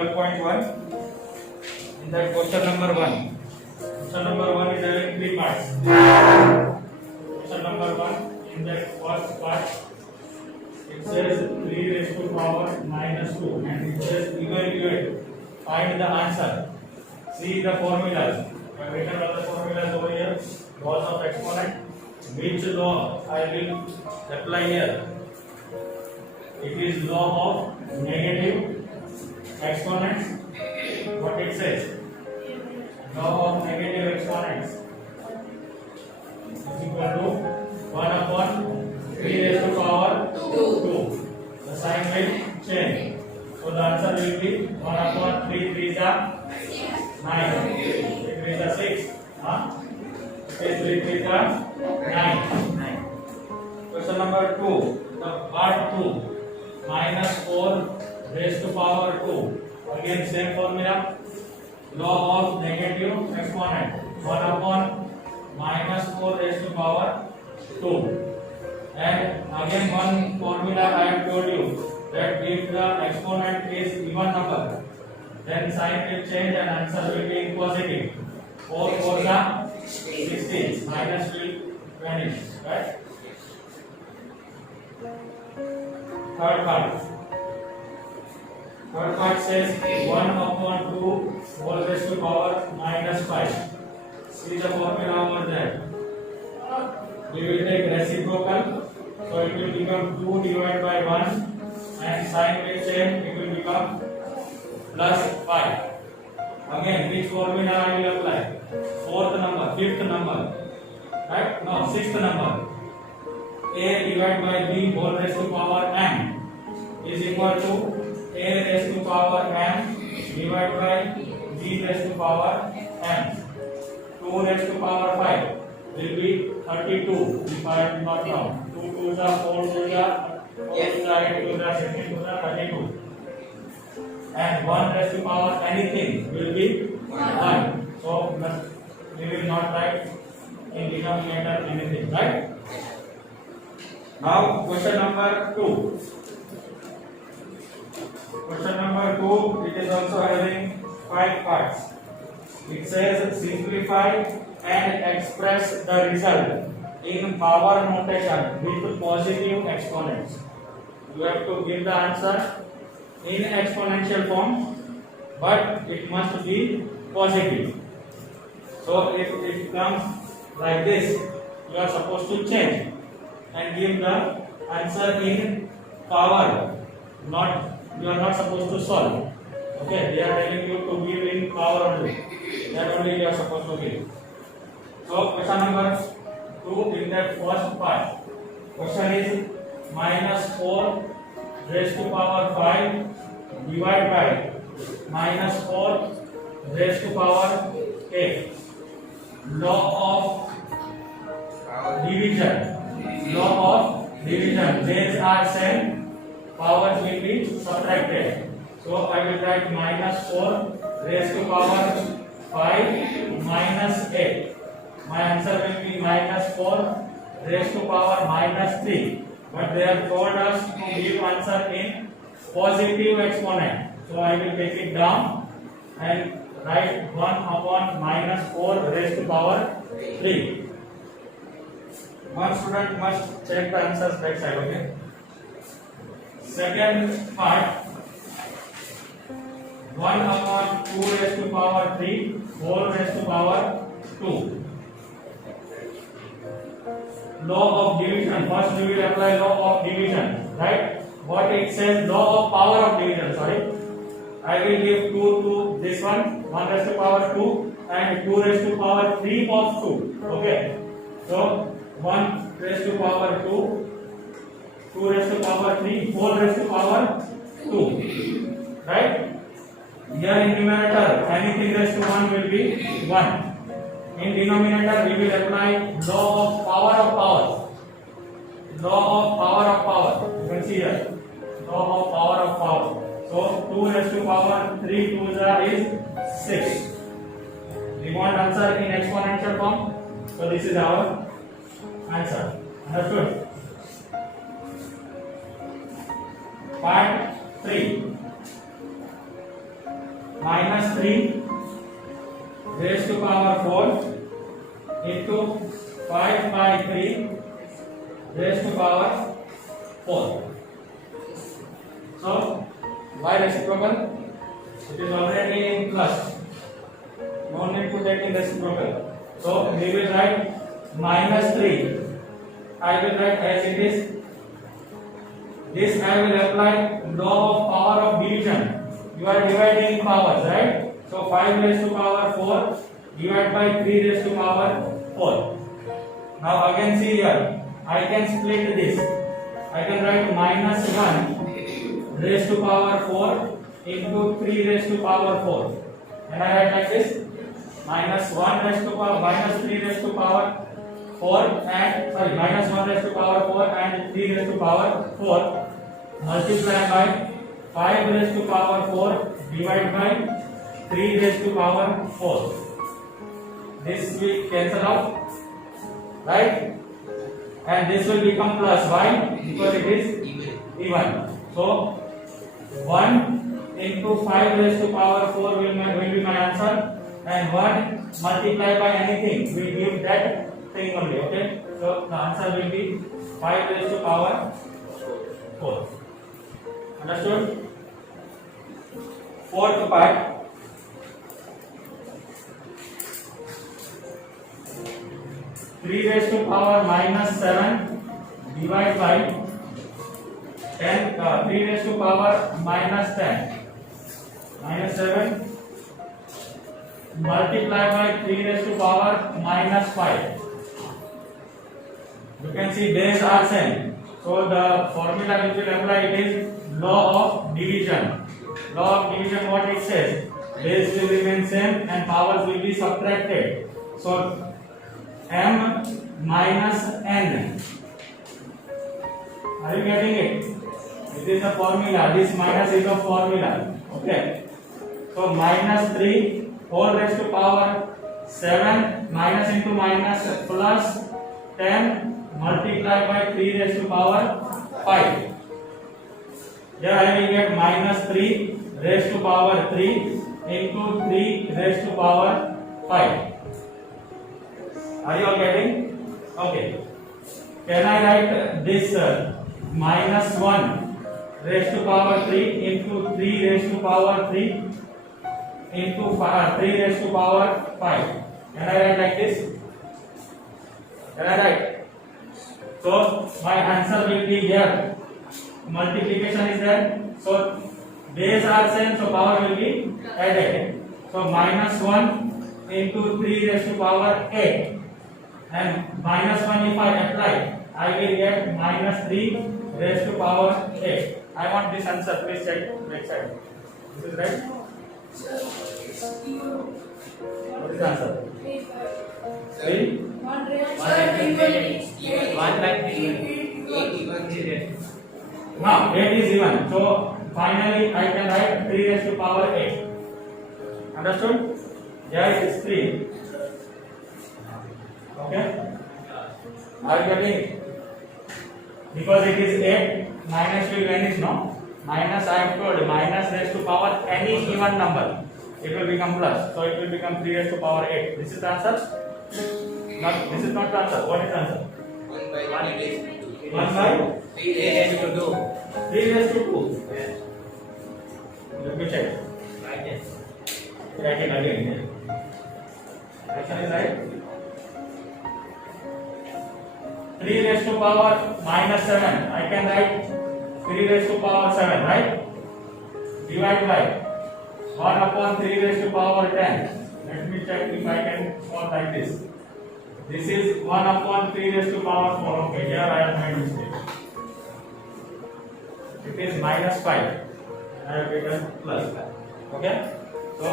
12.1. In that question number 1. Question number 1 is having 3 parts. Question number 1, in that first part, it says 3 raised to power minus 2 and it says evaluate, find the answer. See the formulas. I have written all the formulas over here. Laws of exponent. Which law I will apply here? It is law of negative exponents. What it says? Law of negative exponents is equal to 1 upon 3 raised to power 2. The sign will change. So the answer will be 1 upon 3 3 is 9. 3 is 6. 3 3 is 9. Question number 2. The part 2. Minus 4 raised to power 2. Again same formula. Law of negative exponent. 1 upon minus 4 raised to power 2. And again one formula I have told you that if the exponent is even number, then sign will change and answer will be positive. 4 4 is 16. Minus will vanish. Right? Third part says 1 upon 2 whole raised to power minus 5. See the formula over there. We will take reciprocal, so it will become 2 divided by 1 and sign will change, it will become plus 5. Again, which formula I will apply? Fourth number, fifth number, right? No, sixth number. A divided by B whole raised to power m is equal to A raised to power m divided by B raised to power m. 2 raised to power 5 will be 32 if I am not wrong. 2 2s are 4 2s are 8 2s are 16 2s are 32. And 1 raised to power anything will be 1. So we will not write in denominator anything, right? Now question number 2. Question number 2, it is also having 5 parts. It says simplify and express the result in power notation with positive exponents. You have to give the answer in exponential form, but it must be positive. So if it comes like this, you are supposed to change and give the answer in power. You are not supposed to solve. Okay, they are telling you to give in power only. That only you are supposed to give. So question number 2 in that first part. Question is minus 4 raised to power 5 divided by minus 4 raised to power 8. Law of division. Law of division. Base are same. Powers will be subtracted. So I will write minus 4 raised to power 5 minus 8. My answer will be minus 4 raised to power minus 3. But they have told us to give answer in positive exponent. So I will take it down and write 1 upon minus 4 raised to power 3. One student must check the answers back side, okay? Second part, 1 upon 2 raised to power 3 whole raised to power 2. Law of division. First we will apply law of division, right? What it says, law of power of division, sorry. I will give 2 to this one, 1 raised to power 2 and 2 raised to power 3 of 2. Okay. So 1 raised to power 2, 2 raised to power 3, 4 raised to power 2. Right? Here in numerator, anything raised to 1 will be 1. In denominator, we will apply law of power of power. Law of power of power. You can see here. Law of power of power. So 2 raised to power 3 2s is 6. We want answer in exponential form. So this is our answer. Understood? Part 3. minus 3 raised to power 4 into 5 by 3 raised to power 4. So why reciprocal? It is already in plus. No need to take in reciprocal. So we will write minus 3. I will write as it is. This I will apply law of power of division. You are dividing powers, right? So 5 raised to power 4 divided by 3 raised to power 4. Now again see here. I can split this. I can write minus 1 raised to power 4 into 3 raised to power 4. And I write like this. Minus 1 raised to power minus 3 raised to power 4 and sorry minus 1 raised to power 4 and 3 raised to power 4 multiply by 5 raised to power 4 divided by 3 raised to power 4. This will cancel out, right? And this will become plus. Why? Because it is even. So 1 into 5 raised to power 4 will be my answer, and 1 multiplied by anything will give that thing only. Okay, so the answer will be 5 raised to power 4. Understood? Fourth part. 3 raised to power minus 7 divided by 3 raised to power minus 10 minus 7 multiply by 3 raised to power minus 5. You can see base are same. So the formula which will apply it is law of division. Law of division, what it says? Base will remain same and powers will be subtracted. So m minus n. Are you getting it? It is a formula. This minus is a formula. Okay. So minus 3 whole raised to power 7 minus into minus plus 10 multiplied by 3 raised to power 5. Here I will get minus 3 raised to power 3 into 3 raised to power 5. Are you all getting? Okay. Can I write this minus 1 raised to power 3 into 3 raised to power 3 into 3 raised to power 5? Can I write like this? Can I write? So my answer will be here. Multiplication is there. So base are same, so power will be added. So minus 1 into 3 raised to power 8. And minus 1 if I apply, I will get minus 3 raised to power 8. I want this answer. Please check right side. This is right? What is the answer? 3? 1 by 3. Now 8 is even. So finally I can write 3 raised to power 8. Understood? Here it is 3. Okay? Are you getting it? Because it is 8, minus will vanish, no? Minus, I have told, minus raised to power any even number. It will become plus. So it will become 3 raised to power 8. This is the answer? Not, this is not the answer. What is the answer? 1 by 3. 1 by 3 raised to 2. 3 raised to 2. Yes. Let me check. Right there. Write it again. Action is right. 3 raised to power minus 7. I can write 3 raised to power 7, right? Divide by 1 upon 3 raised to power 10. Let me check if I can solve like this. This is 1 upon 3 raised to power 4. Okay, here I have made mistake. It is minus 5. I have written plus 5. Okay? So,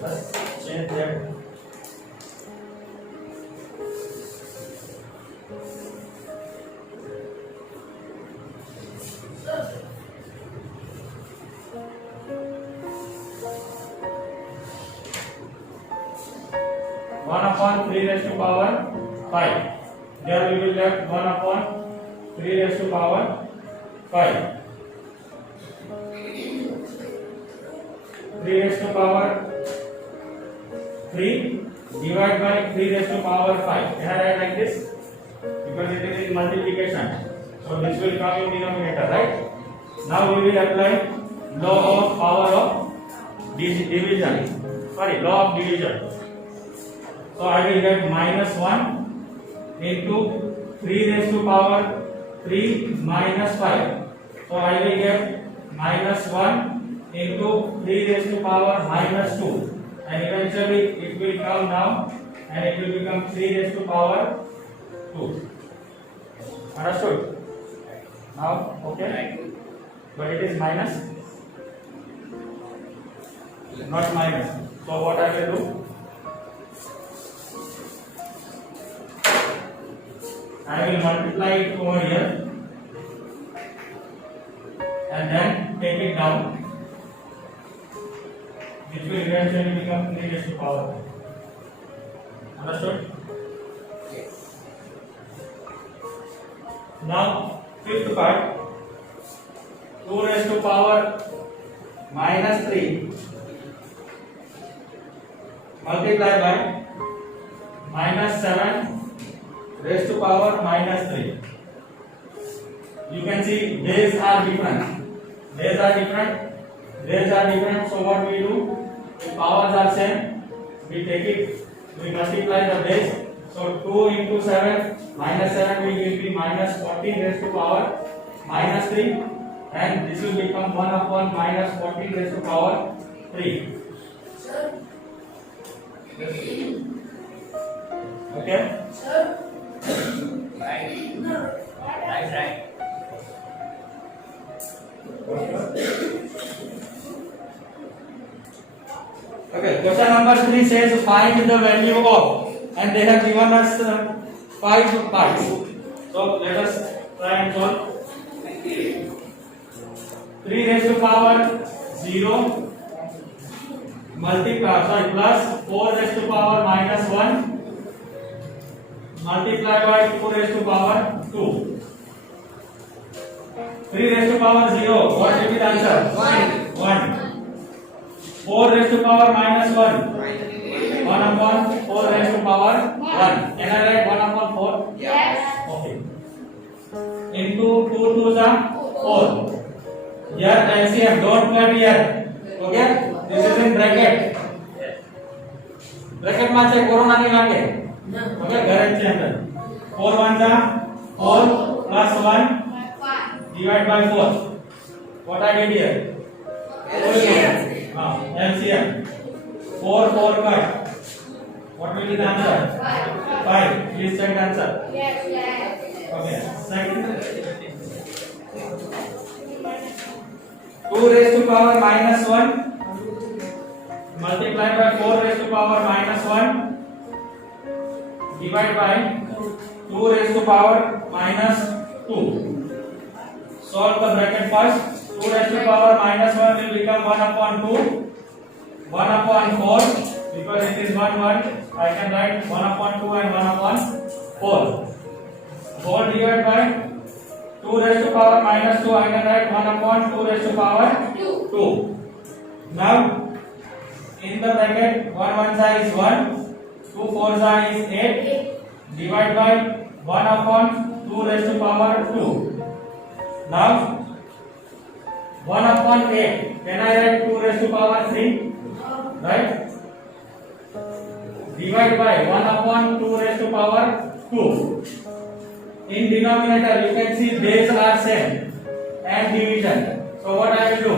let's change that. One upon 3 raised to power 5. There we will get 1 upon 3 raised to power 5. 3 raised to power 3 divided by 3 raised to power 5. Can I write like this? Because it is in multiplication. So this will come in denominator, right? Now we will apply law of power of division. Sorry, law of division. So I will get minus 1 into 3 raised to power 3 minus 5. So I will get minus 1 into 3 raised to power minus 2. And eventually it will come down and it will become 3 raised to power 2. Understood? Now, okay? But it is minus, not minus. So what I will do? I will multiply it over here and then take it down, which will eventually become 3 raised to power. Understood? Yes. Now, fifth part, 2 raised to power minus 3 multiplied by minus 7 raised to power minus 3. You can see bases are different. Bases are different. Bases are different. So what we do? If powers are same, we take it, we multiply the base. So 2 into 7 minus 7 will be minus 14 raised to power minus 3, and this will become 1 upon minus 14 raised to power 3. Okay? Right. Okay, question number 3 says find the value of, and they have given us 5 parts. So let us try and solve. 3 raised to power 0 plus 4 raised to power minus 1 multiplied by 2 raised to power 2. 3 raised to power 0, what will be the answer? 1. 4 raised to power minus 1. 1 upon 4 raised to power 1. Can I write 1 upon 4? Yes. Okay. Into 2 to the 4. Here LCM, don't cut here. Okay? This is in bracket. Bracket માં છે corona ની લાગે. Okay, ઘરે છે અંદર. 4 1 जा 4 plus 1 divide by 4. What I did here? LCM. LCM. 4 4 cut. What will be the answer? 5. Please check the answer. Okay. Second. 2 raised to power minus 1 multiplied by 4 raised to power minus 1 divided by 2 raised to power minus 2. Solve the bracket first. 2 raised to power minus 1 will become 1 upon 2, 1 upon 4, because it is 1 1. I can write 1 upon 2 and 1 upon 4. 4 divided by 2 raised to power minus 2, I can write 1 upon 2 raised to power 2. Now, in the bracket, 1 1 is 1, 2 4 is 8, divide by 1 upon 2 raised to power 2. Now, 1 upon 8, can I write 2 raised to power 3? Right? Divide by 1 upon 2 raised to power 2. In denominator, you can see base are same and division. So what I will do?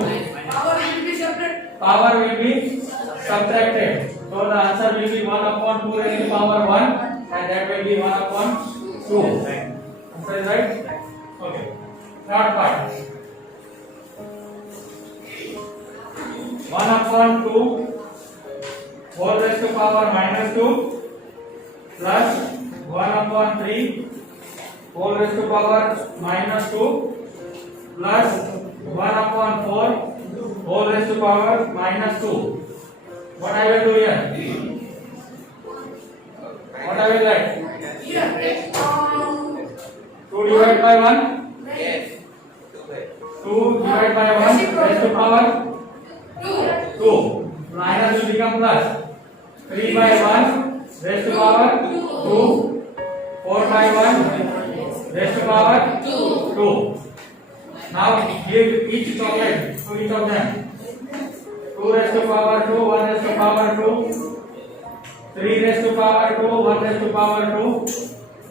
Power will be separate. Power will be subtracted. So the answer will be 1 upon 2 raised to power 1, and that will be 1 upon 2. Answer is right? Okay. Third part. 1 upon 2 whole raised to power minus 2 plus 1 upon 3 whole raised to power minus 2 plus 1 upon 4 whole raised to power minus 2. What I will do here? What I will write? 2 divided by 1? Yes. 2 divided by 1 raised to power 2. 81 plus 3 by 1 raised to power 2, 4 by 1 raised to power 2. Now give each chocolate to each of them. 2 raised to power 2, 1 raised to power 2, 3 raised to power 2, 1 raised to power 2,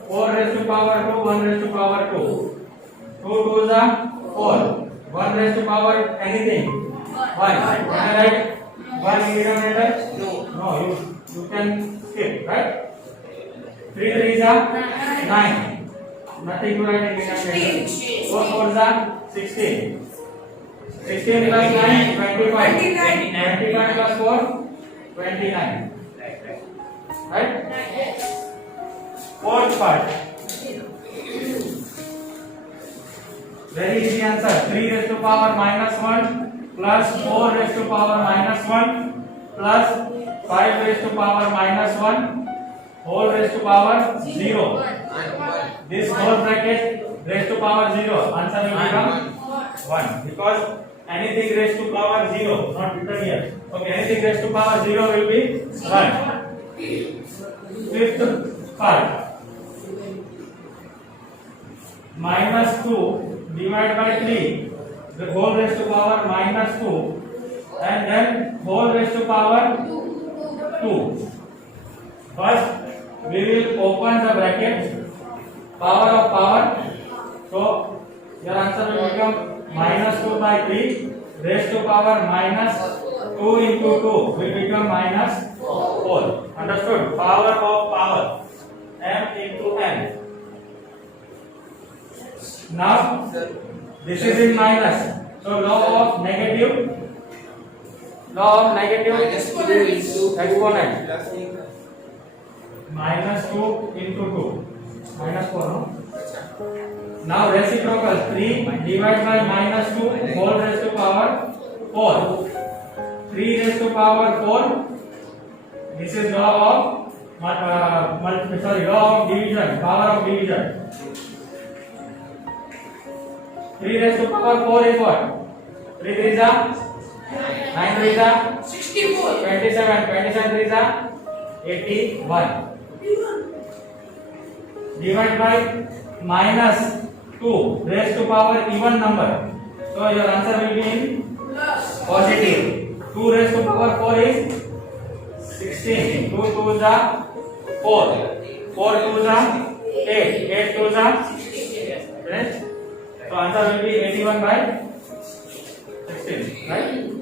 4 raised to power 2, 1 raised to power 2. 2 2s are 4. 1 raised to power anything. 1. Am I right? 1 in denominator? No, you can skip, right? 3 3s are 9. Nothing to write in denominator. 4 4s are 16. 16 plus 9, 25. 25 plus 4, 29. Right? Fourth part. Very easy answer. 3 raised to power minus 1 plus 4 raised to power minus 1 plus 5 raised to power minus 1 whole raised to power 0. This whole bracket raised to power 0. Answer will become 1 because anything raised to power 0 not written here. Okay, anything raised to power 0 will be 1. Fifth part. Minus 2 divided by 3, the whole raised to power minus 2 and then whole raised to power 2. First we will open the bracket, power of power, so your answer will become minus 2 by 3 raised to power minus 2 into 2 will become minus 4. Understood? Power of power, m into n. Now this is in minus, so law of negative exponent minus 2 into 2 minus 4 no? Now reciprocal 3 divided by minus 2 whole raised to power 4. 3 raised to power 4. This is law of law of division, power of division. 3 raised to power 4 is what? 3 3s are 9 3s are 64. 27. 27 3s are 81. Divided by minus 2 raised to power even number. So your answer will be in positive. 2 raised to power 4 is 16. 2 2s are 4. 4 2s are 8. 8 2s are 16. Correct? So answer will be 81 by 16. Right?